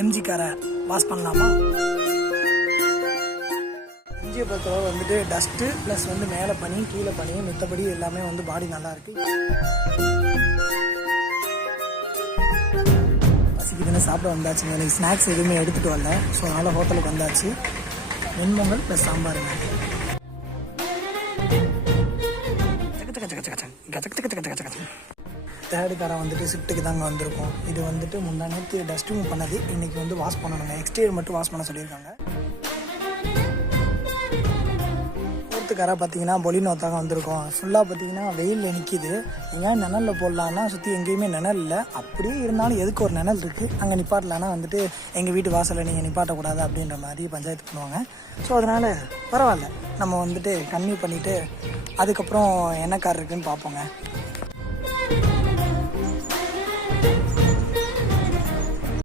MG காரை wash பண்ணலாமா? எம்ஜியை பொறுத்தவரை வந்துட்டு டஸ்ட்டு ப்ளஸ் வந்து மேலே பனி கீழே பனி மித்தபடி எல்லாமே வந்து பாடி நல்லா இருக்கு. பசிக்குதுன்னு சாப்பிட வந்தாச்சுங்க. எனக்கு ஸ்நாக்ஸ் எதுவுமே எடுத்துகிட்டு வரல. ஸோ அதனால் ஹோட்டலுக்கு வந்தாச்சு. வெண்பொங்கல் ப்ளஸ் சாம்பாருங்க. தேர்டு காரை வந்துட்டு ஷிஃப்ட்டுக்கு தாங்க வந்திருக்கோம். இது வந்துட்டு முந்தா நேற்று டஸ்ட் ரிமூவ் பண்ணது. இன்றைக்கி வந்து வாஷ் பண்ணணுங்க. எக்ஸ்டீரியர் மட்டும் வாஷ் பண்ண சொல்லியிருக்காங்க. ஃபோர்த்து காராக பார்த்தீங்கன்னா பொலினோ தாங்க வந்திருக்கோம். ஃபுல்லாக பார்த்தீங்கன்னா வெயிலில் நிற்கிது. எங்கேயாவது நிழலில் போடலான்னா சுற்றி எங்கேயுமே நிழல் இல்லை. அப்படியே இருந்தாலும் எதுக்கு ஒரு நிழல் இருக்குது, அங்கே நிப்பாட்டலான்னா வந்துட்டு எங்கள் வீட்டு வாசலில் நீங்கள் நிப்பாட்டக்கூடாது அப்படின்ற மாதிரி பஞ்சாயத்து பண்ணுவாங்க. ஸோ அதனால் பரவாயில்ல, நம்ம வந்துட்டு கன்டினியூ பண்ணிவிட்டு அதுக்கப்புறம் என்ன கார் இருக்குதுன்னு பார்ப்போங்க.